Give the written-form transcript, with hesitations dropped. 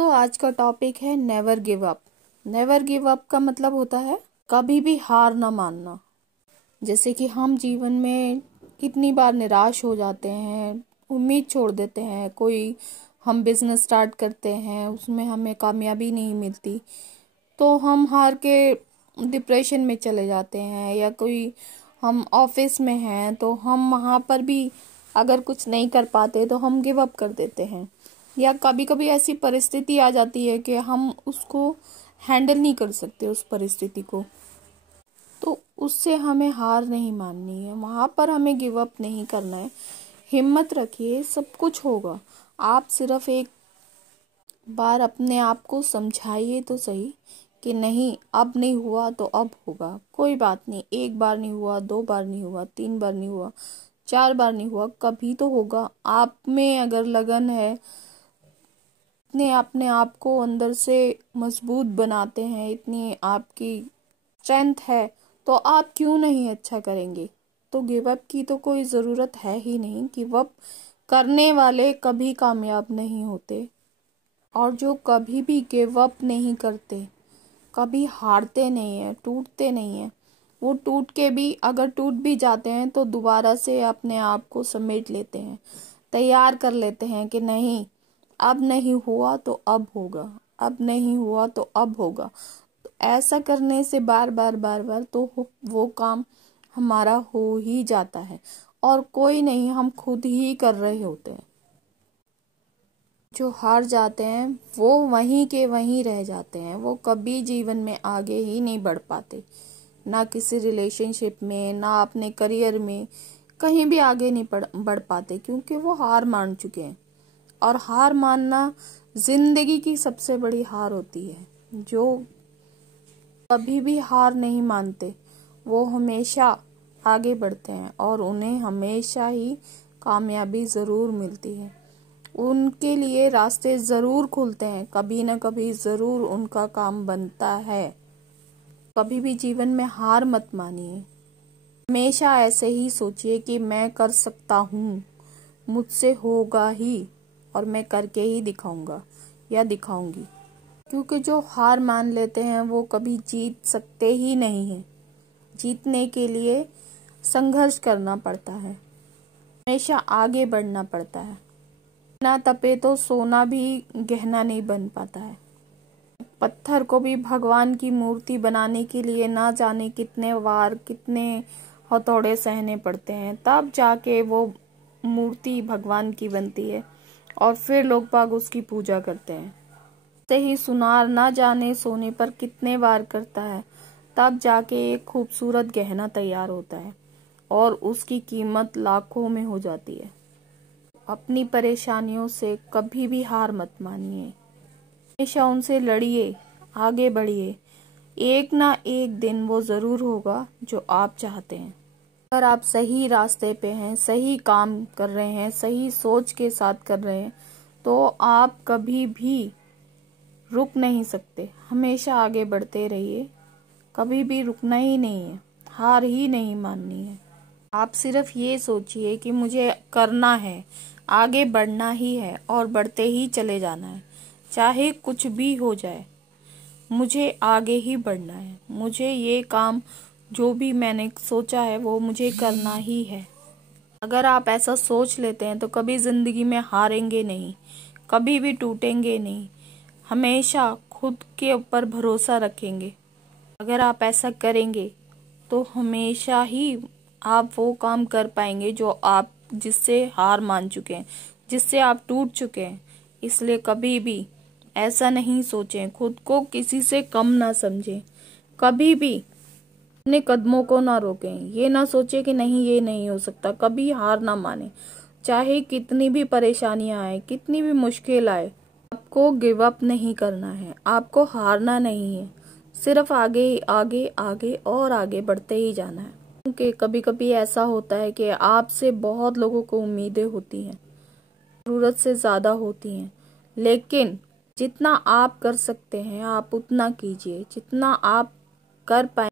तो आज का टॉपिक है never give up. Never give up का मतलब होता है कभी भी हार ना मानना। जैसे कि हम जीवन में कितनी बार निराश हो जाते हैं, उम्मीद छोड़ देते हैं। कोई हम बिजनेस स्टार्ट करते हैं, उसमें हमें कामयाबी नहीं मिलती तो हम हार के डिप्रेशन में चले जाते हैं। या कोई हम ऑफिस में हैं तो हम वहाँ पर भी अगर कुछ नहीं कर पाते तो हम गिव अप कर देते हैं। या कभी कभी ऐसी परिस्थिति आ जाती है कि हम उसको हैंडल नहीं कर सकते उस परिस्थिति को, तो उससे हमें हार नहीं माननी है, वहां पर हमें गिव अप नहीं करना है। हिम्मत रखिए, सब कुछ होगा। आप सिर्फ एक बार अपने आप को समझाइए तो सही कि नहीं, अब नहीं हुआ तो अब होगा, कोई बात नहीं। एक बार नहीं हुआ, 2 बार नहीं हुआ, 3 बार नहीं हुआ, 4 बार नहीं हुआ, कभी तो होगा। आप में अगर लगन है, इतने अपने आप को अंदर से मजबूत बनाते हैं, इतनी आपकी स्ट्रेंथ है, तो आप क्यों नहीं अच्छा करेंगे। तो गिव अप की तो कोई जरूरत है ही नहीं। गिव अप करने वाले कभी कामयाब नहीं होते, और जो कभी भी गिव अप नहीं करते, कभी हारते नहीं है, टूटते नहीं है, वो टूट के भी अगर टूट भी जाते हैं तो दोबारा से अपने आप को समेट लेते हैं, तैयार कर लेते हैं कि नहीं, अब नहीं हुआ तो अब होगा, अब नहीं हुआ तो अब होगा। तो ऐसा करने से बार बार बार बार तो वो काम हमारा हो ही जाता है, और कोई नहीं, हम खुद ही कर रहे होते हैं। जो हार जाते हैं वो वहीं के वहीं रह जाते हैं, वो कभी जीवन में आगे ही नहीं बढ़ पाते, ना किसी रिलेशनशिप में, ना अपने करियर में, कहीं भी आगे नहीं बढ़ पाते, क्योंकि वो हार मान चुके हैं। और हार मानना जिंदगी की सबसे बड़ी हार होती है। जो कभी भी हार नहीं मानते वो हमेशा आगे बढ़ते हैं, और उन्हें हमेशा ही कामयाबी जरूर मिलती है। उनके लिए रास्ते जरूर खुलते हैं, कभी ना कभी जरूर उनका काम बनता है। कभी भी जीवन में हार मत मानिए, हमेशा ऐसे ही सोचिए कि मैं कर सकता हूँ, मुझसे होगा ही, और मैं करके ही दिखाऊंगा या दिखाऊंगी। क्योंकि जो हार मान लेते हैं वो कभी जीत सकते ही नहीं हैं। जीतने के लिए संघर्ष करना पड़ता है, हमेशा आगे बढ़ना पड़ता है। ना तपे तो सोना भी गहना नहीं बन पाता है। पत्थर को भी भगवान की मूर्ति बनाने के लिए ना जाने कितने वार, कितने हथौड़े सहने पड़ते हैं, तब जाके वो मूर्ति भगवान की बनती है, और फिर लोग बाग उसकी पूजा करते हैं। से ही सुनार ना जाने सोने पर कितने वार करता है, तब जाके एक खूबसूरत गहना तैयार होता है, और उसकी कीमत लाखों में हो जाती है। अपनी परेशानियों से कभी भी हार मत मानिए, हमेशा उनसे लड़िए, आगे बढ़िए। एक ना एक दिन वो जरूर होगा जो आप चाहते हैं। अगर आप सही रास्ते पे हैं, सही काम कर रहे हैं, सही सोच के साथ कर रहे हैं, तो आप कभी भी रुक नहीं सकते। हमेशा आगे बढ़ते रहिए, कभी भी रुकना ही नहीं है, हार ही नहीं माननी है। आप सिर्फ ये सोचिए कि मुझे करना है, आगे बढ़ना ही है, और बढ़ते ही चले जाना है, चाहे कुछ भी हो जाए। मुझे आगे ही बढ़ना है, मुझे ये काम जो भी मैंने सोचा है वो मुझे करना ही है। अगर आप ऐसा सोच लेते हैं तो कभी जिंदगी में हारेंगे नहीं, कभी भी टूटेंगे नहीं, हमेशा खुद के ऊपर भरोसा रखेंगे। अगर आप ऐसा करेंगे तो हमेशा ही आप वो काम कर पाएंगे जो आप जिससे हार मान चुके हैं, जिससे आप टूट चुके हैं। इसलिए कभी भी ऐसा नहीं सोचें, खुद को किसी से कम ना समझें, कभी भी अपने कदमों को ना रोकें। ये ना सोचे कि नहीं, ये नहीं हो सकता। कभी हार ना माने, चाहे कितनी भी परेशानियां आए, कितनी भी मुश्किल आए, आपको गिव अप नहीं करना है, आपको हारना नहीं है। सिर्फ आगे आगे आगे और आगे बढ़ते ही जाना है। क्योंकि कभी कभी ऐसा होता है कि आपसे बहुत लोगों को उम्मीदें होती हैं, जरूरत से ज्यादा होती हैं, लेकिन जितना आप कर सकते हैं आप उतना कीजिए, जितना आप कर पाए